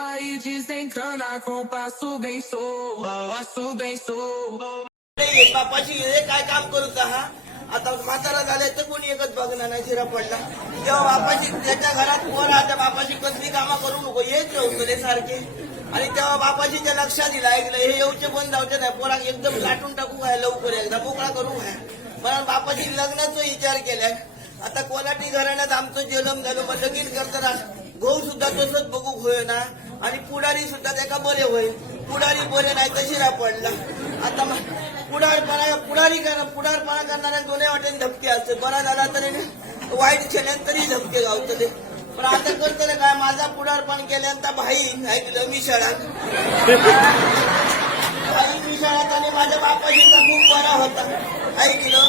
aí desencana com passo bem बापाची हे काय काम करू का हा आता म्हातारा झाले तर कोणी एकच बघणार नाही शिरा पडला तेव्हा बापाची त्याच्या घरात पोर आता बापाची कसली कामं करू नको हेच नव्हतं सारखे आणि तेव्हा बापाची त्या लक्षात दिला ऐकलं हे येऊचे पण जाऊचे नाही पोराक एकदम लाटून टाकू काय लवकर एकदा मोकळा करू काय म्हणून बापाची लग्नाचा विचार केलाय आता कोलाटी घराण्यात आमचं जन्म झालं मग लगीन करताना गहू सुद्धा तसंच बघू होय ना आणि पुढारी सुद्धा त्याका बरे होय पुढारी बरे नाही तर शिरा पडला आता पुढारपणा करणाऱ्या दोन्ही वाटेने धपके असते बरा झाला तरी वाईट केल्यान तरी धपके गावतले पण आता करतले काय माझा पुढारपण केल्यानंतर भाई ऐकलं मिशाळात भाई मिशाळात आणि माझ्या बापाजीचा खूप बरा होता ऐकलं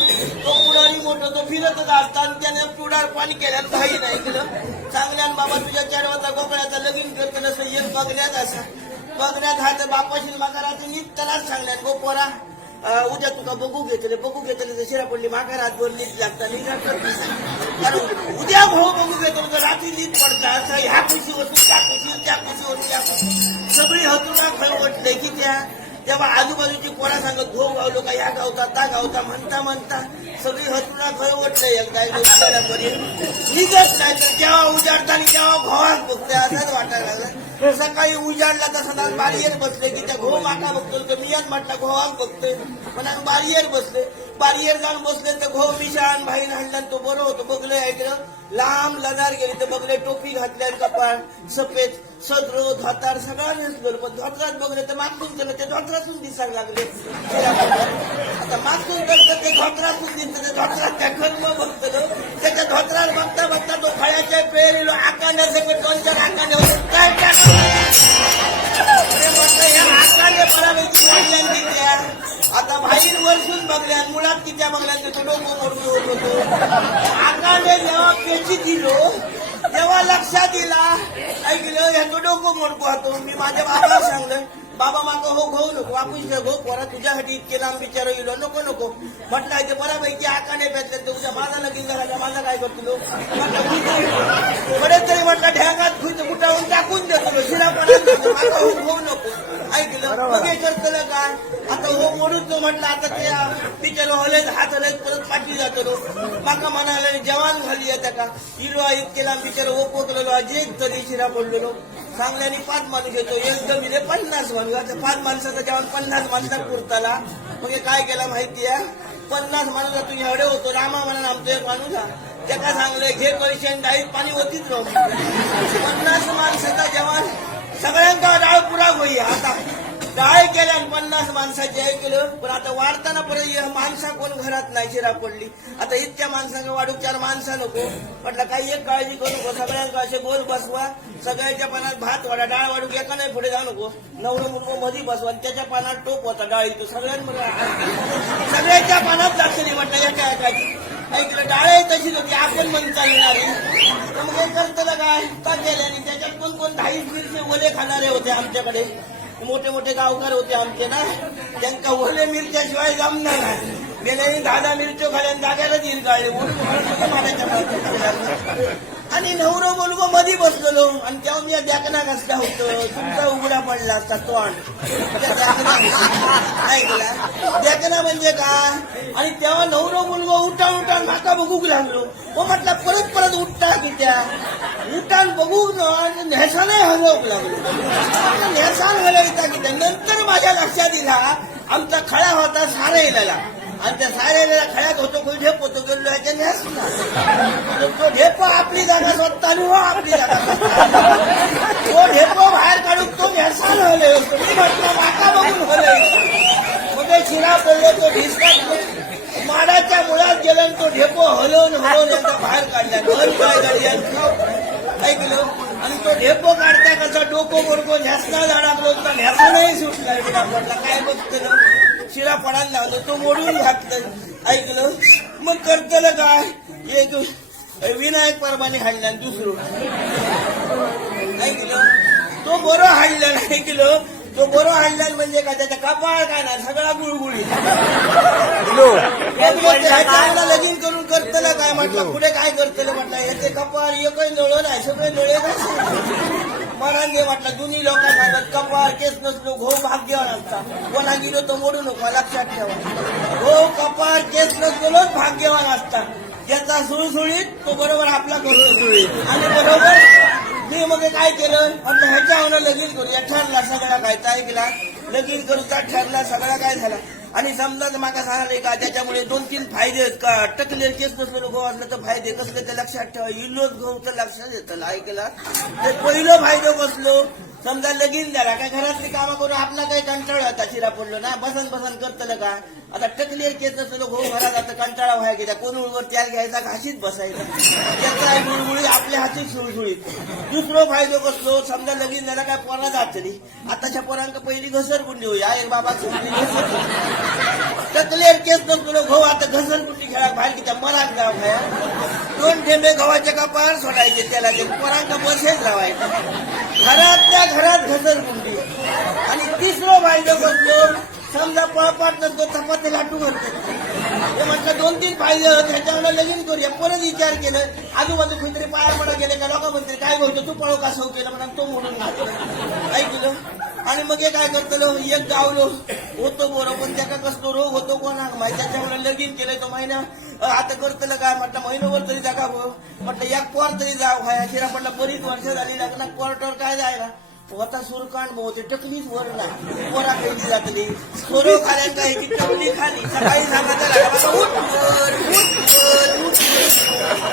तो पुढारी मोठा तो फिरतच असता आणि त्याने पुढारपण केल्यान भाई नाही ऐकलं चांगल्यान बाबा तुझ्या 4 वाजता गोकळ्याचा लगीन करत नसतं एक बघण्यात असा बघण्यात हा तर बापाशी माघाराचं नीट त्यालाच सांगल्यान गो पोरा उद्या तुका बघू घेतले तर शिरा पडली माघार हात वर नीट लागतात कारण उद्या भाऊ बघू घेतो तर रात्री नीट पडतात ह्या खुशी होती त्या खुशी त्या खुशी होती त्या खुशी सगळी हतुना खळवटले की तेव्हा आजूबाजूची पोरा सांगत भाऊ गावलो का ह्या गावता त्या गावता म्हणता सगळी हतुना खळवटले एकदा पर्यंत निघत नाही तर जेव्हा उजाडताना तेव्हा घोवाक बघते असंच वाटायला लागलं सकाळी उजाडला तर सदा बारीयर बसले की त्या घो माका बघतो तर मियान म्हटला घोवाक बघतोय म्हणा बारीयर बसले बारीयर जाऊन बसले तर घो मिशान भाई हाणला तो बरं होतं बघले ऐकलं लांब लणार गेली तर बघले टोपी घातल्या कपाळ सफेद सदरो धोतार सगळं नेसलं पण धोतरात बघले तर मागून गेलं ते धोतरातून दिसायला लागले आता मागून गेलं ते धोतरातून दिसतं ते धोतरात त्या खर्म बघतं त्याच्या धोतरात बघता तो फळ्याच्या पेरीलो आकांड्यासकट 2-4 आकांड्या होते काय म्हटलं या आकांडे बऱ्यापैकी वाढल्यान त्या आता भाईन वर्षून बघल्या मुळात कित्या बघल्यान तो डोकं मोडून होत होतो आकांडे जेव्हा पेची दिलो तेव्हा लक्षात दिला ऐकलं ह्याचं डोकं मोडको होतो मी माझ्या बाबाला सांगलं बाबा मागं हो घेऊ नको आपण घो पोरा तुझ्यासाठी इतके लांब विचार येलो नको म्हटलं ते बऱ्यापैकी आकांडे पेटले तुझ्या माझा लगीन झाला माझा काय करतो बरेच तरी म्हटलं ढ्याकात खुईत कुठावून टाकून देतो शिरापणात मागं हो घेऊ नको ऐकलं मग हे करतलं काय आता हो मोडून तो म्हटलं आता त्या टीचर हलेच हात हलेच परत पाठी जातो माका म्हणाले जवान झाली आहे का हिरो इतके लांब टीचर हो पोचलेलो आज एक तरी शिरा पडलेलो सांगल्याने 5 माणूस येतो एकदम 50 माणूस आता 5 माणसाचा जेवण 50 माणसात पुरताला मग काय केला माहितीये 50 माणूस तुझ्या एवढे होतो रामा म्हणून आमचा एक माणूस त्याला सांगले घे पैसे डाळीत पाणी होतीच राहू 50 माणसाचा जेवण सगळ्यांचा डाळ पुरा होई आता डाळ केल्या 50 माणसाचे केलं पण आता वाढताना परत माणसा कोण घरात नाही शिरा पडली आता इतक्या माणसांना वाढू 4 माणसा नको म्हटलं काही एक काळजी करू नको सगळ्यांना असे गोल बसवा सगळ्यांच्या पानात भात वाढा डाळ वाढू एका नाही पुढे जाऊ नको नवरं मुलगो मध्ये बसवा त्याच्या पानात टोप होता डाळीतो सगळ्यांच्या पानात लागते नाही म्हटलं एका एकाची ऐकलं डाळ तशीच होती आपण म्हणता येणारी मग हे करतं काय का केल्याने त्याच्यात कोण 10 ओले खाणारे होते आमच्याकडे मोठे गावकार होते आमचे ना त्यांना ओले मिरच्याशिवाय जमणार नाही गेल्याने 10 मिरच्या खाल्याने जाग्यालाच येईल गाळे आणि नवरो मुलगो मध्ये बसलेलो आणि तेव्हा मी देखना कसला होतं तुमचा उघडा पडला असता तोंड ऐकला देखना म्हणजे काय आणि तेव्हा नवरो मुलगो उठा माका बघूक लागलो मग म्हटलं परत उठता की त्या उठान बघू नेसाने हलवू लागलो नेसान हलवता की त्या नंतर माझ्या लक्षात दिला आमचा खळा होता सारेला आणि त्या साऱ्या खळ्यात होतो कोणी ढेप होतो गेलो ह्याच्या नेस तो ढेप आपली जागा स्वतः आपली जागा तो ढेप बाहेर काढून तो नेसान हले मी म्हटलं माका बघून हले मग शिरा पडलो तो ढिसकात माडाच्या मुळात गेला तो ढेपो हलवून यांचा बाहेर काढला ऐकलं आणि तो ढेपो काढता कसा डोको मोडको न्यासना झाडाकलो तर न्यासा नाही सुटला म्हटलं काय बघतो शिरा पडायला लावलं तो मोडून घातलं ऐकलं मग करतलं काय एक विनायक परमाने हाडला दुसरं ऐकलं तो बरं हाडला ऐकलं तो बरं हाडला म्हणजे काय त्याचा कपाळ काय ना सगळा गुळगुळी चांगला लगीन करून करतलं काय म्हटलं पुढे काय करतलं म्हटलं याचे कपाळ एकही नळ नाही सगळे नळे मरांगे म्हटलं दोन्ही लोक सांगत कपाळ केस नसलो घो भाग्यवान असता कोणा गेलो तो मोडू नको लक्षात ठेवा घो कपाळ केस नसलोच भाग्यवान असता ज्याचा सुळसुळीत तो बरोबर आपला करतो आणि बरोबर मी मग काय केलं म्हटलं ह्याच्यावर लगीन करूया ठरला सगळा काय ऐकला लगीन करूचा ठरला सगळा काय झाला आणि समजा माका सांगले का त्याच्यामुळे 2-3 फायदे आहेत का टकलेर केस नसलेलो गहू असलं तर फायदे कसले ते लक्षात ठेवा इल्लोच गहू तर लक्षात येतं ऐकला ते पहिलं फायदो कसलो समजा लगीन झाला काय घरातली कामं करून आपला काही कंटाळा होता शिरा पडलो ना बसन करतलं का आता टकलेर केस नसलेलो गहू घरात आता कंटाळा व्हायला गेला कोण उळवर त्याला घ्यायचा घाशीत बसायचा त्याचा गुळगुळी आपल्या हाती सुळसुळीत दुसरं फायदो कसलो समजा लगीन झाला काय पोरा जातली आताच्या पोरांक पहिली घसरगुंडी होई आई बाबा टकलेर केस नसलेलो गहू आता घसरगुंडी खेळा बाहेर की त्या मरात गाव खाया 2 ठेंबे गव्हाच्या कपाळ सोडायचे त्याला ते पोरांक बसेच लावायचं घरातल्या घरात घसरगुंडी आणि तिसरं फायदो कसलो समजा पळपाट नसतो चपाती लाटू करतो हे म्हटलं 2-3 फायदे ह्याच्यावर लगीन करूया परत विचार केलं आजूबाजू कुठेतरी पाया पडा गेले का लोक म्हणते काय बोलतो तू पळव का सौ केलं म्हणा तो म्हणून घातलं ऐकलं आणि मग हे काय करतलो एक गावलो होतो बरोबर पण त्याचा कसलो रोग होतो कोणा माहिती त्याच्यामुळे लगीन केलं तो महिना आता करतलं काय म्हटलं महिनोभर तरी जागा म्हटलं एक पोर तरी जाव व्हाया शिरा म्हटलं बरीच वर्ष झाली लग्नात पोरटवर काय जायला होता सुरकांड मोती टकलीच वर नाही पोरा खायची जातली सोरो खाल्यान काय की टकली खाली सकाळी सांगायचं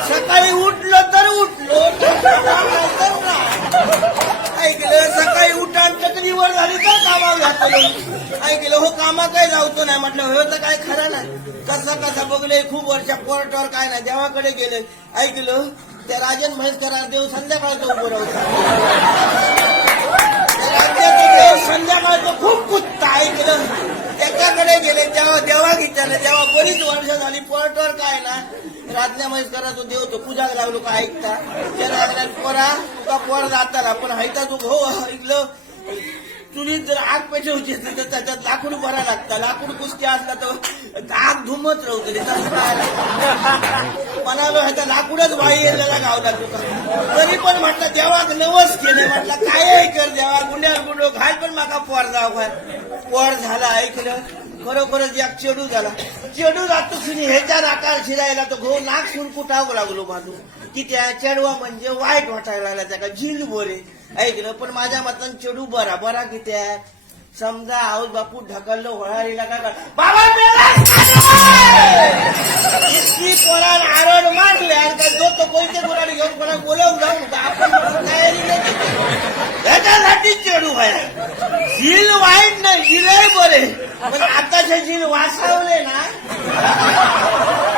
सकाळी उठलो तर उठलो ऐकलं सकाळी उठान टकलीवर झाली तर कामावर घातलं ऐकलं हो कामा काय जावतो नाही म्हटलं हो तर काय खरं नाही कसा बघले खूप वर्ष पोर्टवर काय नाही देवाकडे गेले ऐकलं त्या राजन म्हैसकरार देव संध्याकाळचा उभं राहतो राज्याचा देव संध्याकाळचं खूप कुत्ता ऐकलं त्याच्याकडे गेले तेव्हा देवा घेतलं तेव्हा बरीच वर्ष झाली पोर्टवर काय ना राजल्या म्हैसकराचा देव तो पूजा लागलो का ऐकता त्याला पोरा तुका पोर जाताना पण हायता तू हो ऐकलं चुलीत जर आग पेटे होती तर त्याच्यात लाकूड भरा लागता लाकूड कुस्ती असला तर आग धुमत राहते म्हणालो ह्याचा लाकूडच बाई येण्याला गावला तुका तरी पण म्हटलं देवाक नवस केले म्हटलं काय कर देवा गुंड्यावर गुंडो घाल पण माका पोर जाव पोर झाला ऐकलं खरोखरच एक चेडू झाला चेडू जातो शिनी ह्याच्या नाकार शिरायला तो घो नाक सुरकुटावं लागलो माझू की त्या चेडवा म्हणजे वाईट वाटायला लागला त्याला झिल बोरे ऐकलं पण माझ्या मतान चेडू बरा किती आहे समजा आऊस बापू ढकललो वळारीला का बाबा इतकी पोरान आरड मारले का जो तो पैसे कोणाला घेऊन कोणा बोलवून जाऊन आपण तयारी नाही त्याच्यासाठी चेडू व्हायला झील वाईट नाही झिलही बरे पण आताचे झील वासावले ना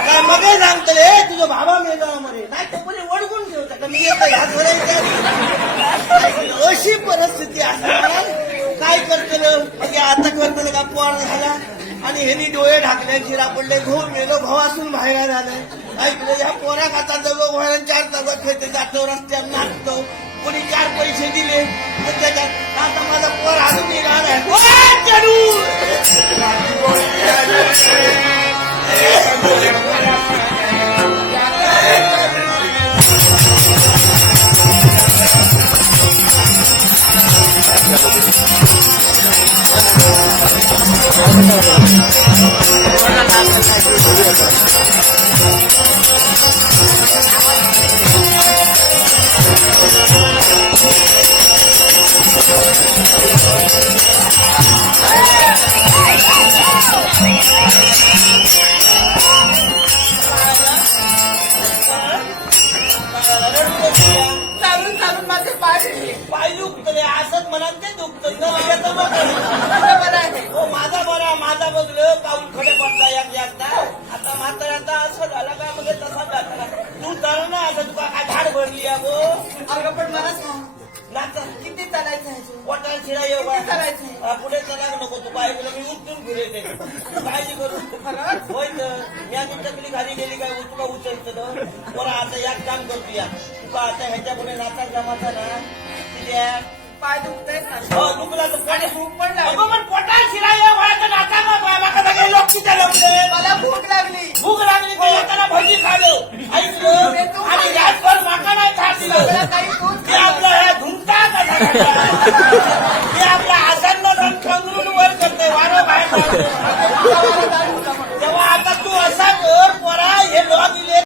काय मग सांगतले तुझं भाबा मेला मरे नाही तो कोणी वडगून ठेवता का मी येतो ह्याच अशी परिस्थिती असणार काय करतलं आता करतलं का पोर झाला आणि ह्यांनी डोळे ढाकले शिरा पडले घेऊन गेलो भावासून बाहेर झालं ऐकलं या पोराक आता जवळ व्हायला 4 तास खेळते जातो रस्त्यात नाचतो कोणी 4 पैसे दिले तर त्याच्यात आता माझा पोर अजून येणार आहे चालून माझे पाय दुखतले असंच म्हणा ते दुखत हो माझा बघलं काऊन खडे पडला एक जास्त आता म्हाताऱ्याचा असं झालं का म्हणजे तसा झाला तू तर ना असं तुका काय झाड भरली गो अगं पण मला सांग नाचा किती चालायचं आहे पोटाला शिरा येऊ चालायचं पुढे चला नको तू काय बोल मी उचलून फिरते काळजी करू खरंच होय तर मी आधी चकली खाली गेली काय तुका उचलतं बरं आता एक काम करतो या तुका आता ह्याच्या पुढे नाचा जमाचा ना तिथे पाय दुखतायत ना हो दुखला तर आणि भूक पण लागली पण पोटाला शिरा येऊ नाचा माका सगळे लोक तिथे लपले मला भूक लागली तर येताना भजी खालो ऐकलं आणि याचवर माका नाही खात सगळं काही तूच आपलं ह्या धुंता हे आपला आसन नसून खंगरून वर करतोय वारं बाहेर